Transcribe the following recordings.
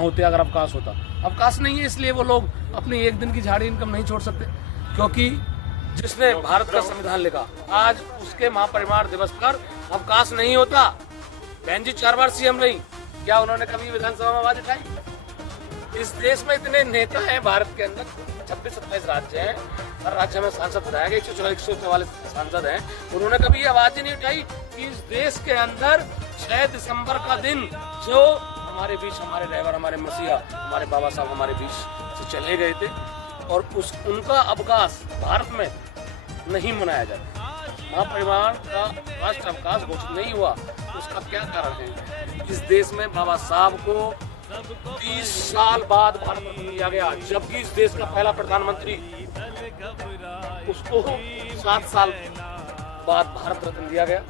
होते अगर अवकाश होता। अवकाश नहीं है, इसलिए वो लोग अपनी एक दिन की झाड़ी इनकम नहीं छोड़ सकते, क्योंकि जिसने भारत का संविधान लिखा आज उसके महापरिनिर्वाण दिवस पर अवकाश नहीं होता। बहन जी 4 बार सीएम रही, क्या उन्होंने कभी विधानसभा में आवाज उठाई? इस देश में इतने नेता हैं, भारत के अंदर 26-27 राज्य हैं, हर राज्य में सांसद विधायक 144 सांसद हैं, उन्होंने कभी आवाज ही नहीं उठाई कि इस देश के अंदर 6 दिसंबर का दिन जो हमारे बीच हमारे ड्राइवर, हमारे मसीहा, हमारे बाबा साहब हमारे बीच से चले गए थे और उनका अवकाश भारत में नहीं मनाया जाता। महापरिनिर्वाण का राष्ट्र अवकाश घोषित नहीं हुआ, उसका क्या कारण है? इस देश में बाबा साहब को 30 साल बाद भारत रत्न दिया गया, जबकि इस देश का पहला प्रधानमंत्री उसको 7 साल बाद भारत रत्न दिया गया।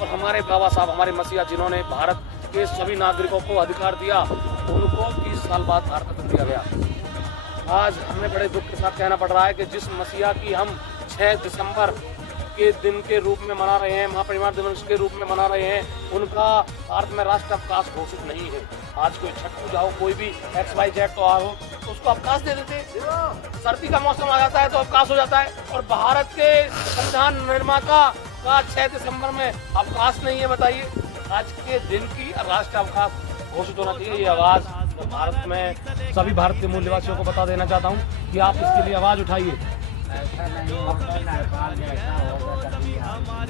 और हमारे बाबा साहब, हमारे मसीहा, जिन्होंने भारत के सभी नागरिकों को अधिकार दिया, उनको 30 साल बाद भारत रत्न दिया गया। आज हमें बड़े दुख के साथ कहना पड़ रहा है कि जिस मसीहा की हम 6 दिसंबर के दिन के रूप में मना रहे हैं, महापरिनिर्वाण दिवस के रूप में मना रहे हैं, उनका भारत में राष्ट्र अवकाश घोषित नहीं है। आज कोई छठ पूजा हो, कोई भी XYZ तो हो, तो उसको अवकाश दे देते। सर्दी का मौसम आ जाता है तो अवकाश हो जाता है, और भारत के संविधान निर्माता का 6 दिसंबर में अवकाश नहीं है। बताइए, आज के दिन की राष्ट्र अवकाश घोषित होना चाहिए। ये आवाज भारत में सभी भारत के मूल निवासियों को बता देना चाहता हूँ कि आप इसके लिए आवाज उठाइए।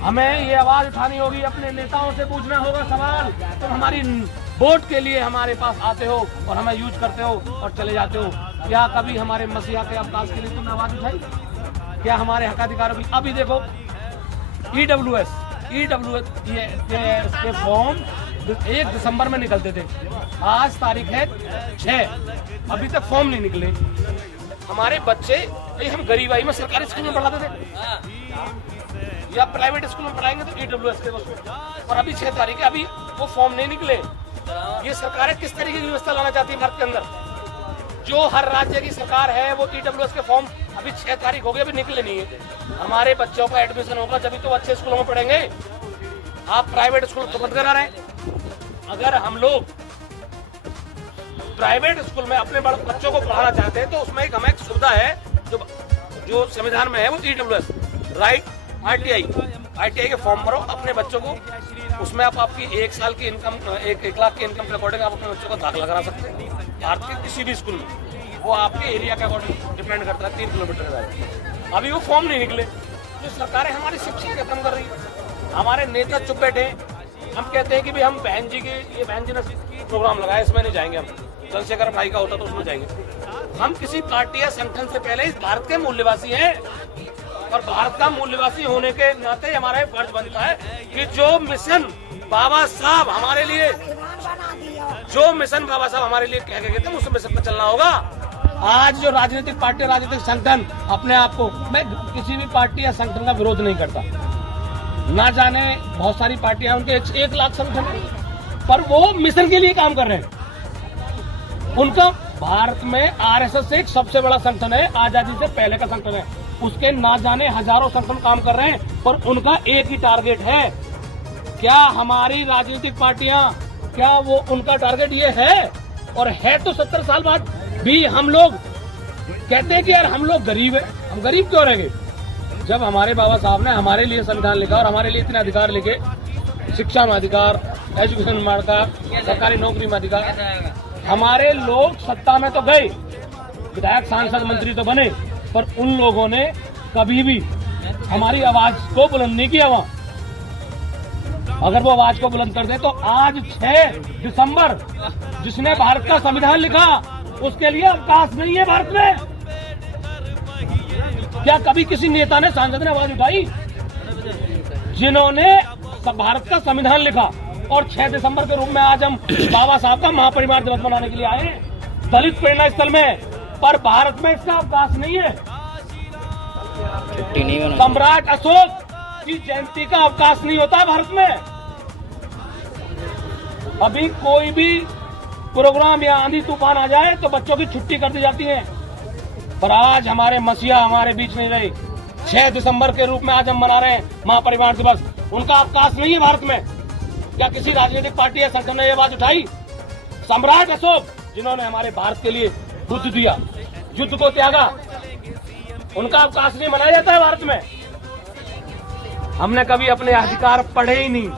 हमें ये आवाज उठानी होगी, अपने नेताओं से पूछना होगा सवाल। तुम हमारी वोट के लिए हमारे पास आते हो और हमें यूज करते हो और चले जाते हो, क्या कभी हमारे मसीहा के अवकाश के लिए तुमने आवाज उठाई? क्या हमारे हक अधिकारों की? अभी देखो EWS के फॉर्म 1 दिसंबर में निकलते थे, आज तारीख है 6, अभी तक फॉर्म नहीं निकले। हमारे बच्चे, हम गरीबाई में सरकारी स्कूल में पढ़ाते थे या प्राइवेट स्कूल में पढ़ाएंगे तो EWS के उसमें, और अभी 6 तारीख है, अभी वो फॉर्म नहीं निकले। ये सरकारें किस तरीके की व्यवस्था लाना चाहती है भारत के अंदर? जो हर राज्य की सरकार है वो EWS के फॉर्म अभी 6 तारीख हो गई, अभी निकले नहीं है। हमारे बच्चों का एडमिशन होगा जब तो अच्छे स्कूलों में पढ़ेंगे। आप प्राइवेट स्कूल तो बंद करा रहे हैं। अगर हम लोग प्राइवेट स्कूल में अपने बच्चों को पढ़ाना चाहते हैं तो उसमें हमें एक सुविधा है जो संविधान में है, वो EWS राइट ITI के फॉर्म भरो, अपने बच्चों को उसमें आप आपकी 1 साल की इनकम, 1 लाख की इनकम के अकॉर्डिंग आप अपने बच्चों को दाखिला करा सकते हैं भारत के किसी भी स्कूल में। वो आपके एरिया के अकॉर्डिंग डिपेंड करता है, 3 किलोमीटर के बारे। अभी वो फॉर्म नहीं निकले, जो सरकारें हमारी शिक्षा खत्म कर रही है। हमारे नेता चुप बैठे, हम कहते हैं कि भाई हम बहन जी ने प्रोग्राम लगाया, इसमें नहीं जाएंगे। हम चंद्रशेखर भाई का होता तो उसमें जाएंगे। हम किसी पार्टी या संगठन से पहले इस भारत के मूल्यवासी हैं, और भारत का मूल्यवासी होने के नाते हमारा फर्ज बनता है कि जो मिशन बाबा साहब हमारे लिए कह के गए थे, उस मिशन पर चलना होगा। आज जो राजनीतिक पार्टी, राजनीतिक संगठन अपने आप को, मैं किसी भी पार्टी या संगठन का विरोध नहीं करता, ना जाने बहुत सारी पार्टियां, उनके 1 लाख संगठन, पर वो मिशन के लिए काम कर रहे हैं। उनका भारत में RSS एक सबसे बड़ा संगठन है, आजादी से पहले का संगठन है, उसके ना जाने हजारों संगठन काम कर रहे हैं, पर उनका एक ही टारगेट है। क्या हमारी राजनीतिक पार्टियां, क्या वो उनका टारगेट ये है? और है तो 70 साल बाद भी हम लोग कहते हैं कि यार हम लोग गरीब है। हम गरीब क्यों रहेंगे जब हमारे बाबा साहब ने हमारे लिए संविधान लिखा और हमारे लिए इतने अधिकार लिखे, शिक्षा में अधिकार, एजुकेशन में अधिकार, सरकारी नौकरी में अधिकार। हमारे लोग सत्ता में तो गए, विधायक, सांसद, मंत्री तो बने, पर उन लोगों ने कभी भी हमारी आवाज को बुलंद नहीं किया। वहां अगर वो आवाज को बुलंद कर दे तो आज 6 दिसंबर जिसने भारत का संविधान लिखा उसके लिए अवकाश नहीं है भारत में। क्या कभी किसी नेता ने, सांसद ने आवाज उठाई? जिन्होंने भारत का संविधान लिखा और 6 दिसंबर के रूप में आज हम बाबा साहब का महापरिनिर्वाण दिवस मनाने के लिए आए दलित प्रेरणा स्थल में, पर भारत में इसका अवकाश नहीं है। सम्राट अशोक की जयंती का अवकाश नहीं होता भारत में। अभी कोई भी प्रोग्राम या आंधी तूफान आ जाए तो बच्चों की छुट्टी कर दी जाती है, पर आज हमारे मसीहा हमारे बीच नहीं रहे। 6 दिसंबर के रूप में आज हम मना रहे हैं महापरिनिर्वाण दिवस, उनका अवकाश नहीं है भारत में। क्या किसी राजनीतिक पार्टी या संगठन ने यह आवाज उठाई? सम्राट अशोक जिन्होंने हमारे भारत के लिए बुद्ध दिया, युद्ध को त्यागा, उनका अवकाश नहीं मनाया जाता है भारत में। हमने कभी अपने अधिकार पढ़े ही नहीं।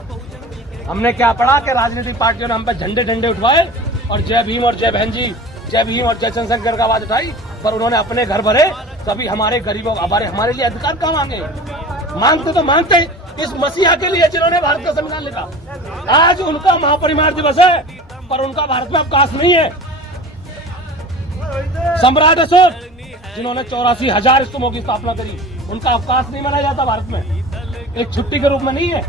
हमने क्या पढ़ा कि राजनीतिक पार्टियों ने हम पे झंडे झंडे उठवाए और जय भीम और जय बहन जी, जय भीम और जय चंद्रशेखर का आवाज उठाई, पर उन्होंने अपने घर भरे। कभी हमारे गरीबों हमारे लिए अधिकार कहाँ मांगे? मांगते तो मांगते इस मसीहा के लिए जिन्होंने भारत का संविधान लिखा। आज उनका महापरिनिर्वाण दिवस है, पर उनका भारत में अवकाश नहीं है। सम्राट अशोक जिन्होंने 84,000 स्तूपों की स्थापना करी, उनका अवकाश नहीं मनाया जाता भारत में, एक छुट्टी के रूप में नहीं है।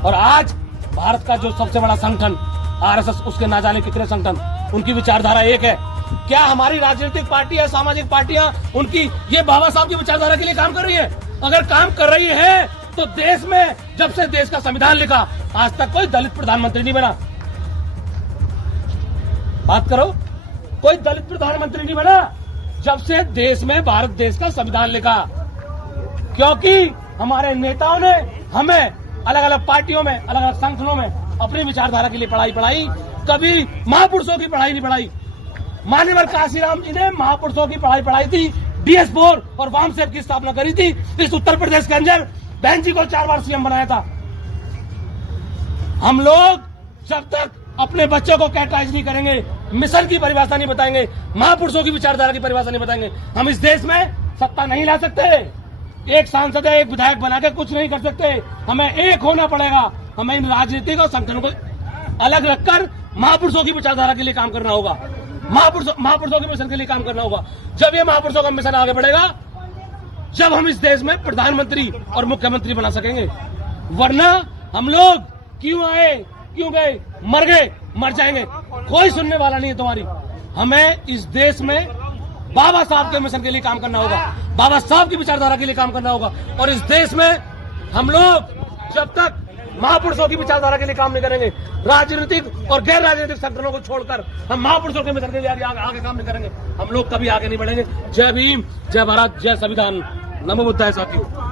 और आज भारत का जो सबसे बड़ा संगठन आरएसएस, उसके ना जाने कितने संगठन, उनकी विचारधारा एक है। क्या हमारी राजनीतिक पार्टी है, सामाजिक पार्टियां उनकी ये बाबा साहब की विचारधारा के लिए काम कर रही है? अगर काम कर रही है तो देश में जब से देश का संविधान लिखा आज तक कोई दलित प्रधानमंत्री नहीं बना। बात करो, कोई दलित प्रधानमंत्री नहीं बना जब से देश में भारत देश का संविधान लिखा, क्योंकि हमारे नेताओं ने हमें अलग अलग पार्टियों में, अलग अलग संगठनों में अपनी विचारधारा के लिए पढ़ाई। कभी महापुरुषों की पढ़ाई नहीं पढ़ाई। मान्यवर काशीराम जी ने महापुरुषों की पढ़ाई थी, DS4 और वामसेप की स्थापना करी थी। इस उत्तर प्रदेश के अंदर बहन जी को 4 बार सीएम बनाया था। हम लोग जब तक अपने बच्चों को कैटेगराइज नहीं करेंगे, मिशन की परिभाषा नहीं बताएंगे, महापुरुषों की विचारधारा की परिभाषा नहीं बताएंगे, हम इस देश में सत्ता नहीं ला सकते। एक सांसद है, एक विधायक बना के कुछ नहीं कर सकते। हमें एक होना पड़ेगा। हमें इन राजनीतिक और संगठनों को अलग रखकर महापुरुषों की विचारधारा के लिए काम करना होगा, महापुरुषों के मिशन के लिए काम करना होगा। जब ये महापुरुषों का मिशन आगे बढ़ेगा, जब हम इस देश में प्रधानमंत्री और मुख्यमंत्री बना सकेंगे। वरना हम लोग क्यों आए, क्यों गए, मर गए, मर जाएंगे, कोई सुनने वाला नहीं है तुम्हारी। हमें इस देश में बाबा साहब के मिशन के लिए काम करना होगा, बाबा साहब की विचारधारा के लिए काम करना होगा। और इस देश में हम लोग जब तक महापुरुषों की विचारधारा के लिए काम नहीं करेंगे, राजनीतिक और गैर राजनीतिक संगठनों को छोड़कर हम महापुरुषों के मिशन के लिए आगे काम नहीं करेंगे, हम लोग कभी आगे नहीं बढ़ेंगे। जय भीम, जय भारत, जय संविधान। नमो बुद्धाय साथियों।